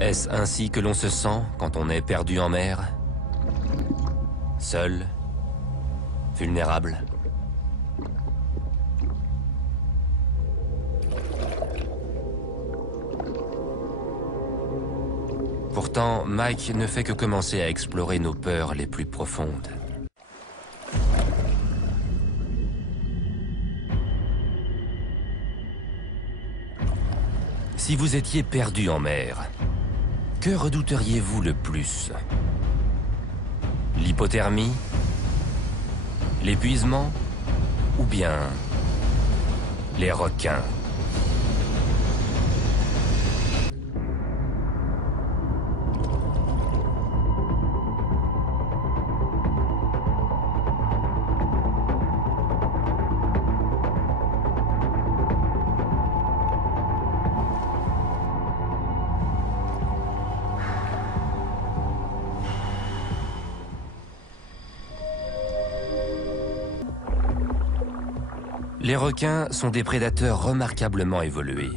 Est-ce ainsi que l'on se sent quand on est perdu en mer? Seul? Vulnérable? Pourtant, Mike ne fait que commencer à explorer nos peurs les plus profondes. Si vous étiez perdu en mer, que redouteriez-vous le plus? L'hypothermie? L'épuisement? Ou bien les requins? Les requins sont des prédateurs remarquablement évolués.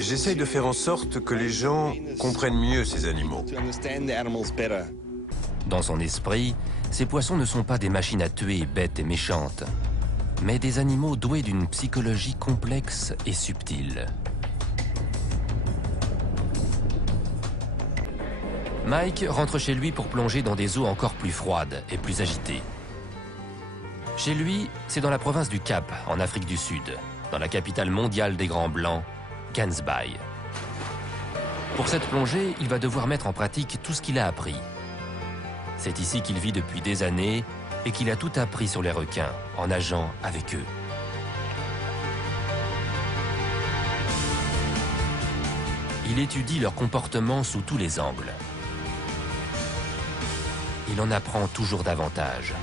J'essaye de faire en sorte que les gens comprennent mieux ces animaux. Dans son esprit, ces poissons ne sont pas des machines à tuer bêtes et méchantes, mais des animaux doués d'une psychologie complexe et subtile. Mike rentre chez lui pour plonger dans des eaux encore plus froides et plus agitées. Chez lui, c'est dans la province du Cap, en Afrique du Sud, dans la capitale mondiale des Grands Blancs, Gansbaï. Pour cette plongée, il va devoir mettre en pratique tout ce qu'il a appris. C'est ici qu'il vit depuis des années et qu'il a tout appris sur les requins, en nageant avec eux. Il étudie leur comportement sous tous les angles. Il en apprend toujours davantage.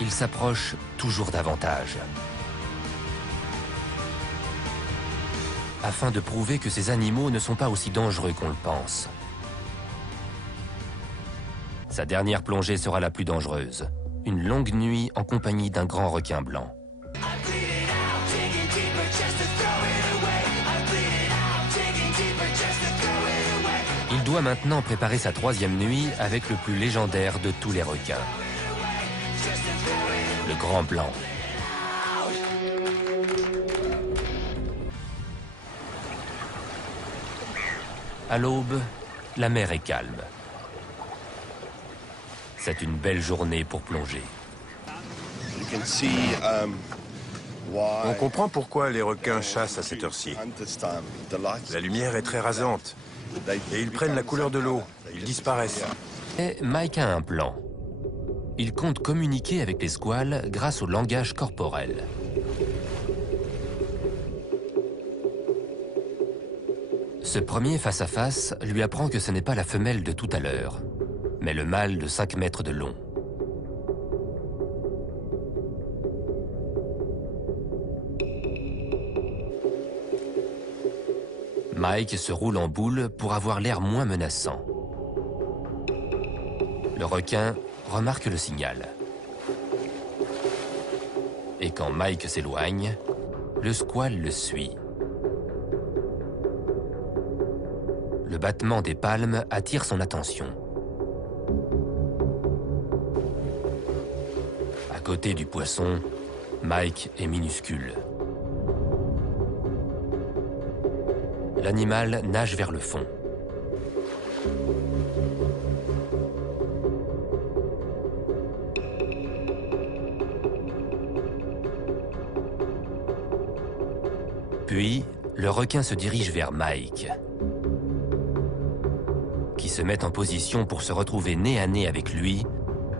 Il s'approche toujours davantage, afin de prouver que ces animaux ne sont pas aussi dangereux qu'on le pense. Sa dernière plongée sera la plus dangereuse, une longue nuit en compagnie d'un grand requin blanc. Il doit maintenant préparer sa troisième nuit avec le plus légendaire de tous les requins. Le grand blanc. À l'aube, la mer est calme. C'est une belle journée pour plonger. On comprend pourquoi les requins chassent à cette heure-ci. La lumière est très rasante. Et ils prennent la couleur de l'eau. Ils disparaissent. Et Mike a un plan. Il compte communiquer avec les squales grâce au langage corporel. Ce premier face-à-face lui apprend que ce n'est pas la femelle de tout à l'heure, mais le mâle de 5 mètres de long. Mike se roule en boule pour avoir l'air moins menaçant. Le requin remarque le signal. Et quand Mike s'éloigne, le squale le suit. Le battement des palmes attire son attention. À côté du poisson, Mike est minuscule. L'animal nage vers le fond. Puis, le requin se dirige vers Mike, qui se met en position pour se retrouver nez à nez avec lui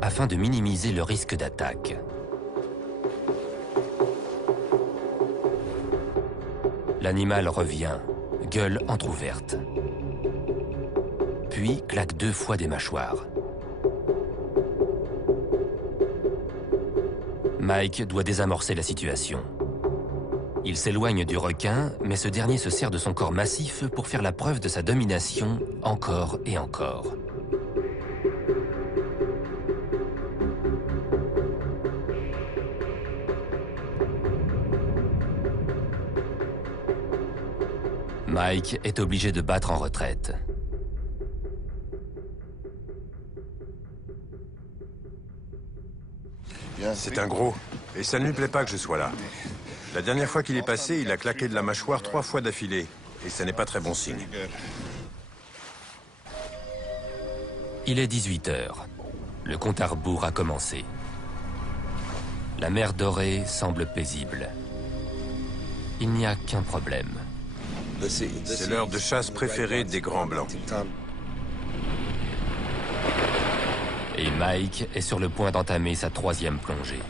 afin de minimiser le risque d'attaque. L'animal revient, gueule entrouverte, puis claque 2 fois des mâchoires. Mike doit désamorcer la situation. Il s'éloigne du requin, mais ce dernier se sert de son corps massif pour faire la preuve de sa domination encore et encore. Mike est obligé de battre en retraite. C'est un gros, et ça ne lui plaît pas que je sois là. La dernière fois qu'il est passé, il a claqué de la mâchoire 3 fois d'affilée, et ça n'est pas très bon signe. Il est 18 h. Le compte à rebours a commencé. La mer Dorée semble paisible. Il n'y a qu'un problème. C'est l'heure de chasse préférée des Grands Blancs. Et Mike est sur le point d'entamer sa 3e plongée.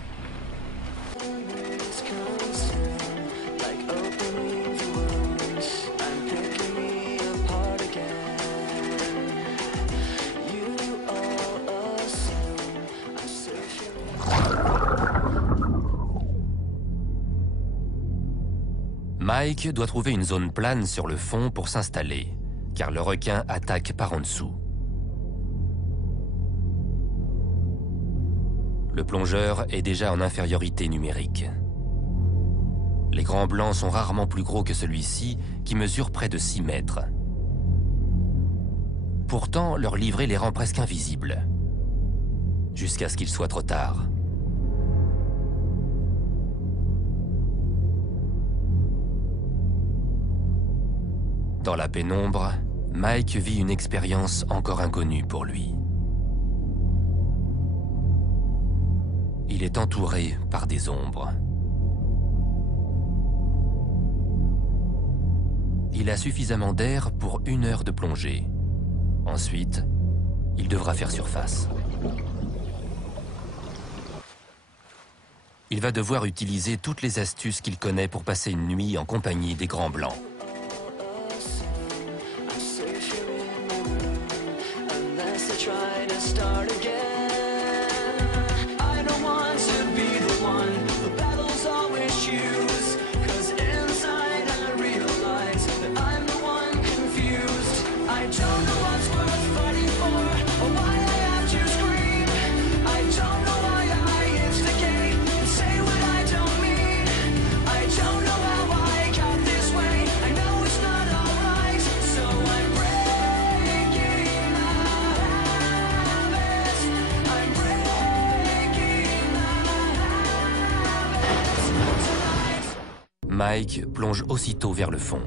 Mike doit trouver une zone plane sur le fond pour s'installer, car le requin attaque par en dessous. Le plongeur est déjà en infériorité numérique. Les Grands Blancs sont rarement plus gros que celui-ci, qui mesure près de 6 mètres. Pourtant, leur livrée les rend presque invisibles, jusqu'à ce qu'il soit trop tard. Dans la pénombre, Mike vit une expérience encore inconnue pour lui. Il est entouré par des ombres. Il a suffisamment d'air pour 1 heure de plongée. Ensuite, il devra faire surface. Il va devoir utiliser toutes les astuces qu'il connaît pour passer une nuit en compagnie des Grands Blancs. Mike plonge aussitôt vers le fond.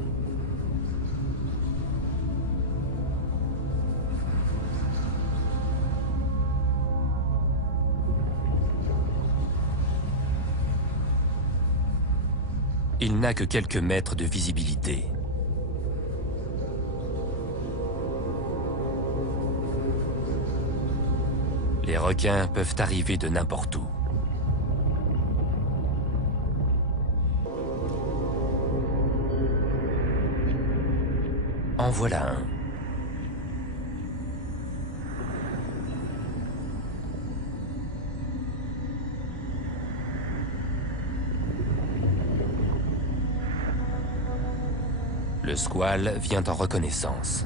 Il n'a que quelques mètres de visibilité. Les requins peuvent arriver de n'importe où. En voilà un. Le squale vient en reconnaissance.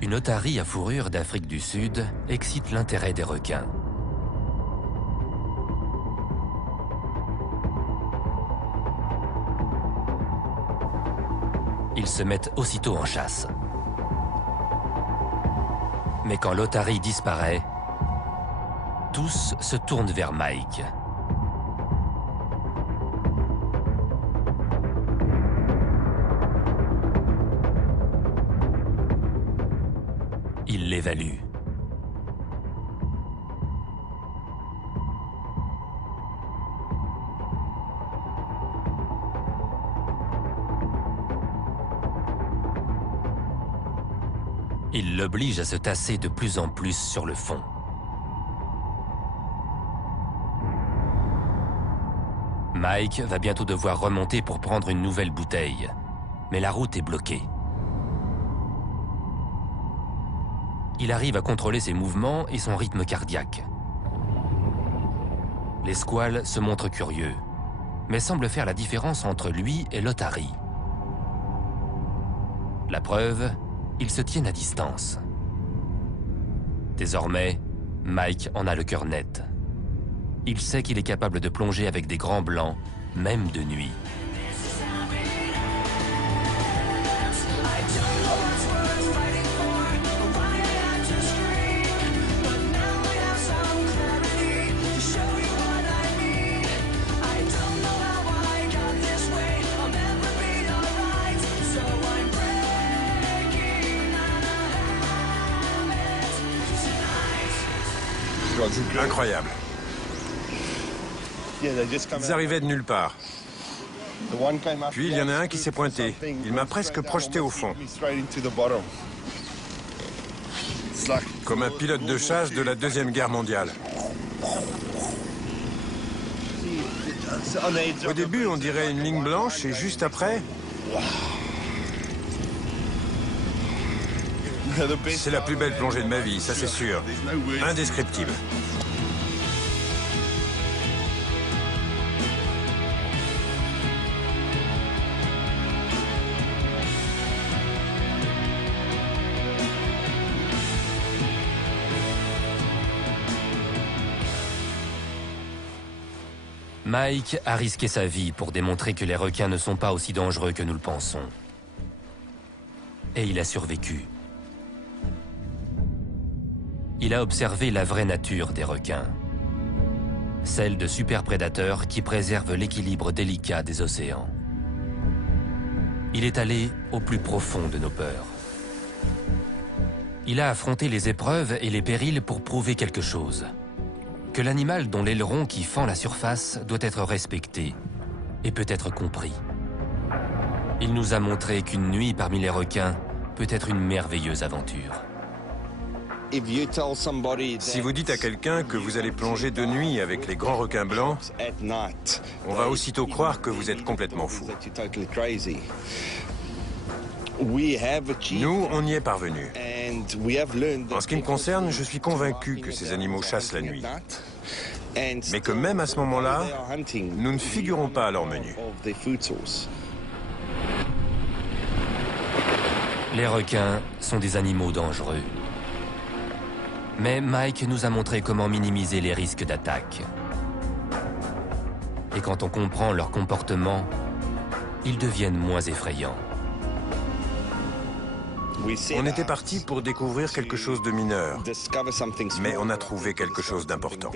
Une otarie à fourrure d'Afrique du Sud excite l'intérêt des requins. Ils se mettent aussitôt en chasse. Mais quand l'otarie disparaît, tous se tournent vers Mike. Il l'évalue. Il l'oblige à se tasser de plus en plus sur le fond. Mike va bientôt devoir remonter pour prendre une nouvelle bouteille, mais la route est bloquée. Il arrive à contrôler ses mouvements et son rythme cardiaque. Les squales se montrent curieux, mais semblent faire la différence entre lui et l'otarie. La preuve, ils se tiennent à distance. Désormais, Mike en a le cœur net. Il sait qu'il est capable de plonger avec des grands blancs, même de nuit. Incroyable. Ils arrivaient de nulle part. Puis il y en a un qui s'est pointé. Il m'a presque projeté au fond. Comme un pilote de chasse de la Deuxième Guerre mondiale. Au début, on dirait une ligne blanche et juste après... C'est la plus belle plongée de ma vie, ça c'est sûr. Indescriptible. Mike a risqué sa vie pour démontrer que les requins ne sont pas aussi dangereux que nous le pensons. Et il a survécu. Il a observé la vraie nature des requins. Celle de superprédateurs qui préservent l'équilibre délicat des océans. Il est allé au plus profond de nos peurs. Il a affronté les épreuves et les périls pour prouver quelque chose. Que l'animal dont l'aileron qui fend la surface doit être respecté et peut être compris. Il nous a montré qu'une nuit parmi les requins peut être une merveilleuse aventure. Si vous dites à quelqu'un que vous allez plonger de nuit avec les grands requins blancs, on va aussitôt croire que vous êtes complètement fou. Nous, on y est parvenus. En ce qui me concerne, je suis convaincu que ces animaux chassent la nuit. Mais que même à ce moment-là, nous ne figurons pas à leur menu. Les requins sont des animaux dangereux. Mais Mike nous a montré comment minimiser les risques d'attaque. Et quand on comprend leur comportement, ils deviennent moins effrayants. On était parti pour découvrir quelque chose de mineur, mais on a trouvé quelque chose d'important.